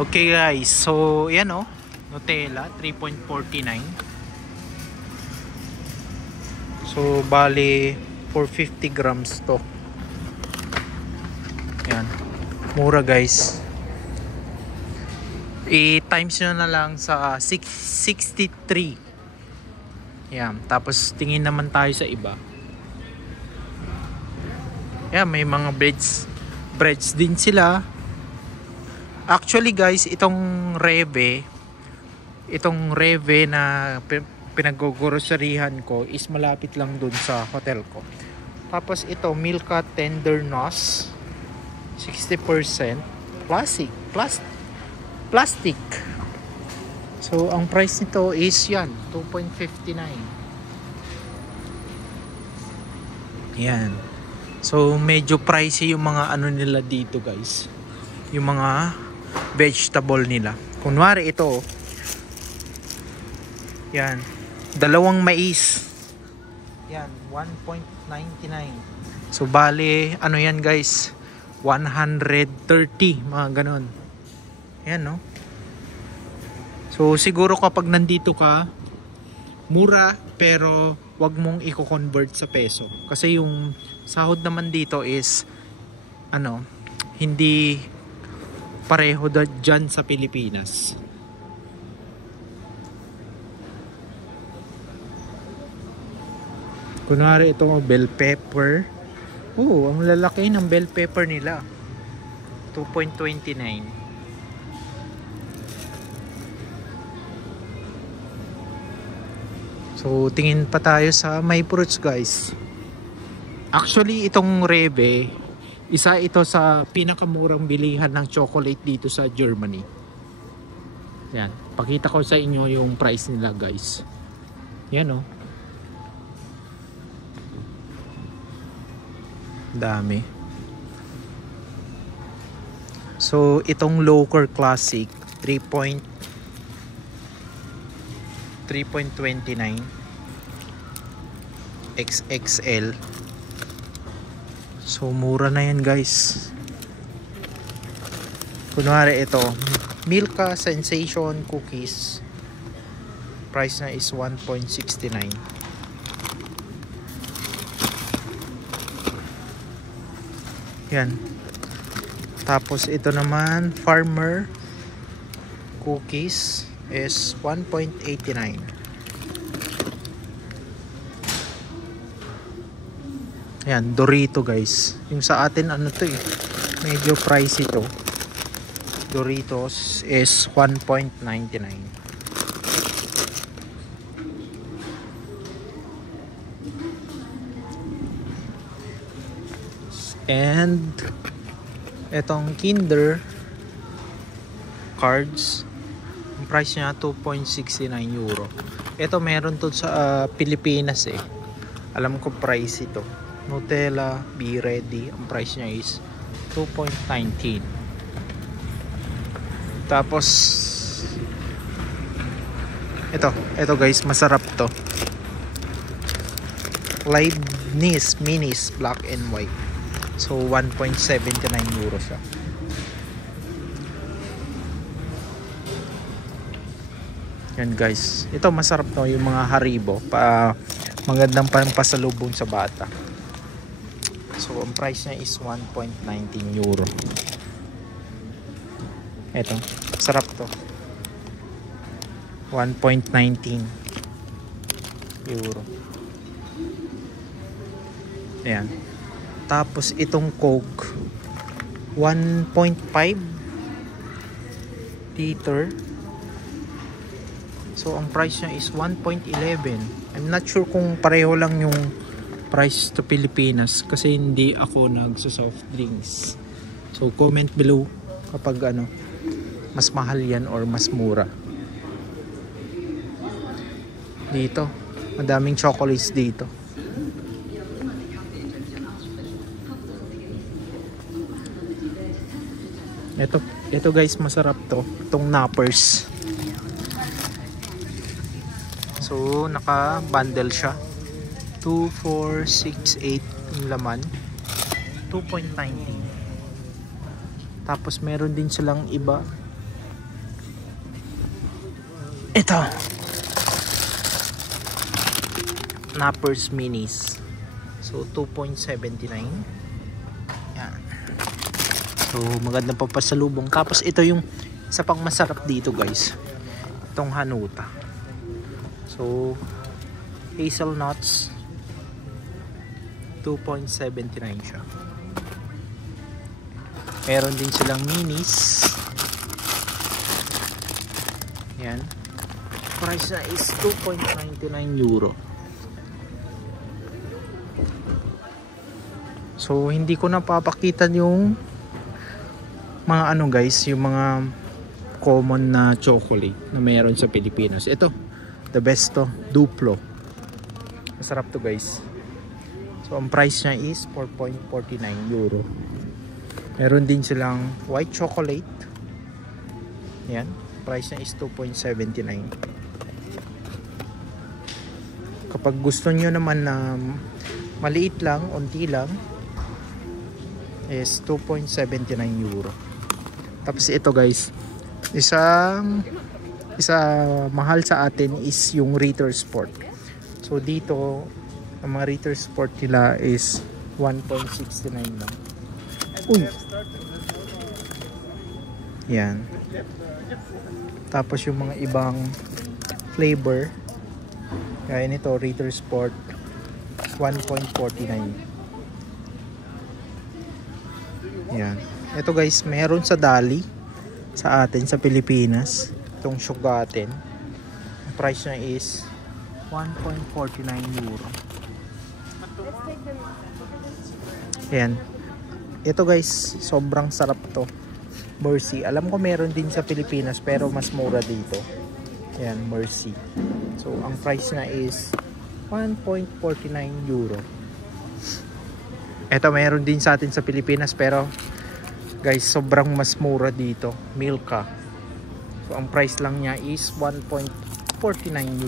Okay guys, so yan o, Nutella 3.49. So bali 450 grams to. Yan, mura guys. I-times nyo na lang sa 63. Yan, tapos tingin naman tayo sa iba. Yan, may mga breads din sila. Actually guys, itong Reve na pinag-groceryhan ko is malapit lang dun sa hotel ko. Tapos ito, Milka Tender Nos 60% plastic. So ang price nito is yan, 2.59. Yan. So medyo pricey yung mga ano nila dito guys. Yung mga vegetable nila. Kunwari ito, yan, dalawang mais, yan, 1.99. so bali ano yan guys, 130, mga ganon. Yan no. So siguro kapag nandito ka, mura, pero wag mong i-convert sa peso kasi yung sahod naman dito is ano, hindi pareho dyan sa Pilipinas. Kunwari ito, bell pepper. Ang lalaki ng bell pepper nila. 2.29. So tingin pa tayo sa may fruits guys. Actually itong Reve, isa ito sa pinakamurang bilihan ng chocolate dito sa Germany. Yan, pakita ko sa inyo yung price nila guys. Yan oh. Dami. So itong Loker Classic 3.29 XXL. So mura na yan guys. Kunwari ito, Milka Sensation Cookies, price na is 1.69. Yan. Tapos ito naman, Farmer Cookies is 1.89. Yan, Dorito guys. Yung sa atin ano to eh, medyo pricey to. Doritos is 1.99. And etong Kinder cards, ang price niya 2.69 euro. Ito meron to sa Pilipinas eh. Alam ko price ito. Nutella Be Ready, ang price niya is 2.19. Tapos ito guys, masarap to. Leibniz Minis Black and White. So 1.79 euro siya. Yan guys, ito masarap to, yung mga Haribo, magandang pasalubong sa bata. So ang price niya is 1.19 euro. Ito, sarap to, 1.19 euro. Ayan. Tapos itong Coke 1.5 liter. So ang price niya is 1.11. I'm not sure kung pareho lang yung price to Pilipinas kasi hindi ako nagso-soft drinks. So comment below kapag ano, mas mahal yan or mas mura. Dito, madaming chocolates dito. Ito guys, masarap to. Itong Nappers. So, naka-bundle siya. 2, 4, 6, 8 yung laman. 2.19. Tapos meron din silang iba. Ito. Nappers Minis. So 2.79. Yan. So magandang papasalubong. Tapos ito yung isa pang masarap dito guys. Itong Hanuta. So hazelnuts 2.79 siya. Meron din silang minis. Yan. Price na is 2.99 euro. So hindi ko napapakita yung mga ano guys, yung mga common na chocolate na meron sa Pilipinas. Ito, the best to, Duplo. Masarap to guys. So ang price niya is 4.49 euro. Meron din silang white chocolate. Yan, price niya is 2.79. Kapag gusto nyo naman na maliit lang, unti lang, is 2.79 euro. Tapos ito guys, isa mahal sa atin is yung Ritter Sport. So dito ang mga Ritter Sport nila is 1.69 lang. Uy. Yan. Tapos yung mga ibang flavor kaya nito Ritter Sport 1.49. Yan. Ito guys, meron sa Dali sa atin sa Pilipinas. Itong Sugaten. Ang price niya is 1.49 euro. Yan. Ito guys, sobrang sarap to. Mercy. Alam ko meron din sa Pilipinas pero mas mura dito. Yan, Mercy. So, ang price na is 1.49 euro. Ito meron din sa atin sa Pilipinas pero guys sobrang mas mura dito. Milka. So ang price lang niya is 1.49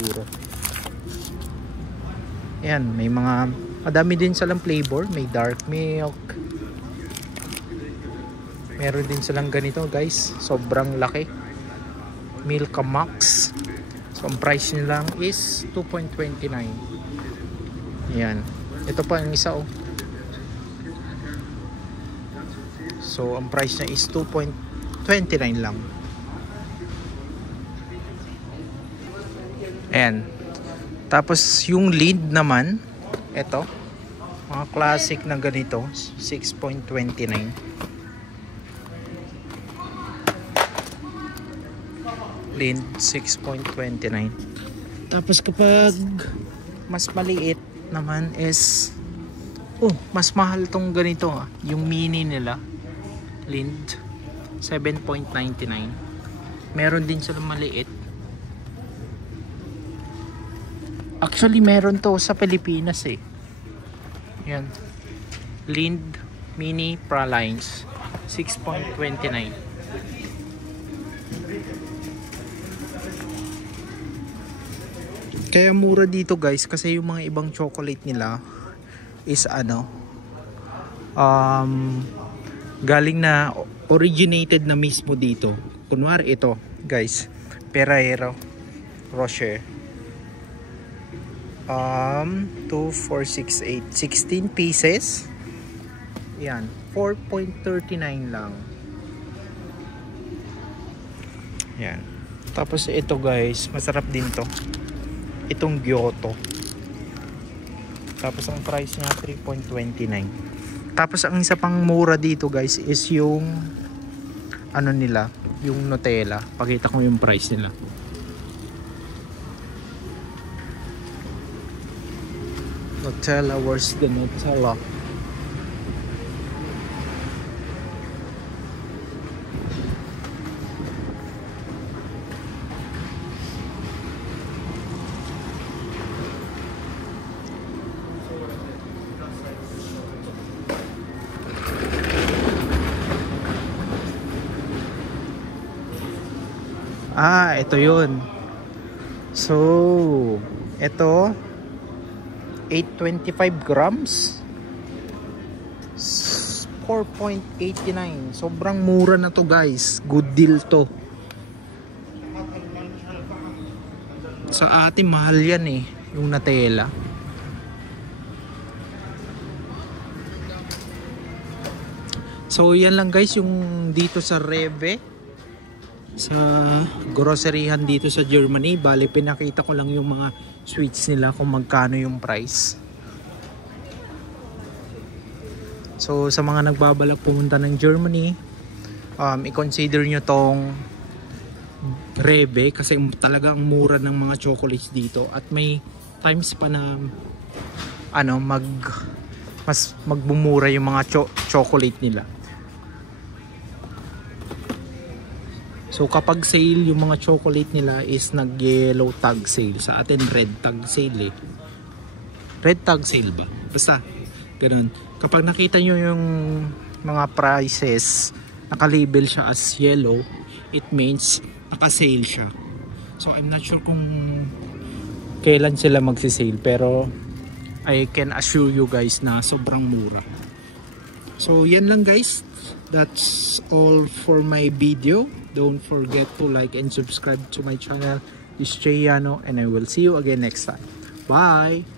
euro. Ayan, may mga madami din silang flavor. May dark milk. Meron din silang ganito guys. Sobrang laki. Milka Max. So ang price niya lang is 2.29. Ayan. Ito pa ang isa oh. So, ang price niya is 2.29 lang. Ayan. Tapos, yung lead naman, ito, mga classic na ganito, 6.29. Lead, 6.29. Tapos, kapag mas maliit naman is, mas mahal tong ganito, yung mini nila. Lind 7.99. Meron din sila maliit. Actually meron to sa Pilipinas eh. Yan. Lind Mini Pralines 6.29. Kaya mura dito guys kasi yung mga ibang chocolate nila is galing na originated na mismo dito. Kunwari ito guys, Ferrero Rocher 2, 4, 6, 8 16 pieces. Yan, 4.39 lang. Yan. Tapos ito guys, masarap din to. Itong Giotto. Tapos ang price niya 3.29. Tapos ang isa pang mura dito guys is yung ano nila, yung Nutella. Pakita ko yung price nila. Nutella, where's the Nutella? Ito yun. So, ito 825 grams 4.89. Sobrang mura na to guys. Good deal to. Sa atin mahal yan eh, yung Nutella. So yan lang guys yung dito sa Rewe, sa groceryhan dito sa Germany. Bali pinakita ko lang yung mga sweets nila kung magkano yung price. So sa mga nagbabalak pumunta ng Germany, i-consider nyo tong Rewe kasi talagang mura ng mga chocolates dito. At may times pa na mas magbumura yung mga chocolate nila. So kapag sale yung mga chocolate nila is nag-yellow tag sale. Sa atin red tag sale eh. Red tag sale ba? Basta ganun. Kapag nakita nyo yung mga prices, naka-label siya as yellow, it means naka-sale siya. So I'm not sure kung kailan sila magsi-sale, pero I can assure you guys na sobrang mura. So yan lang guys. That's all for my video. Don't forget to like and subscribe to my channel. This is Jay Yano, and I will see you again next time. Bye!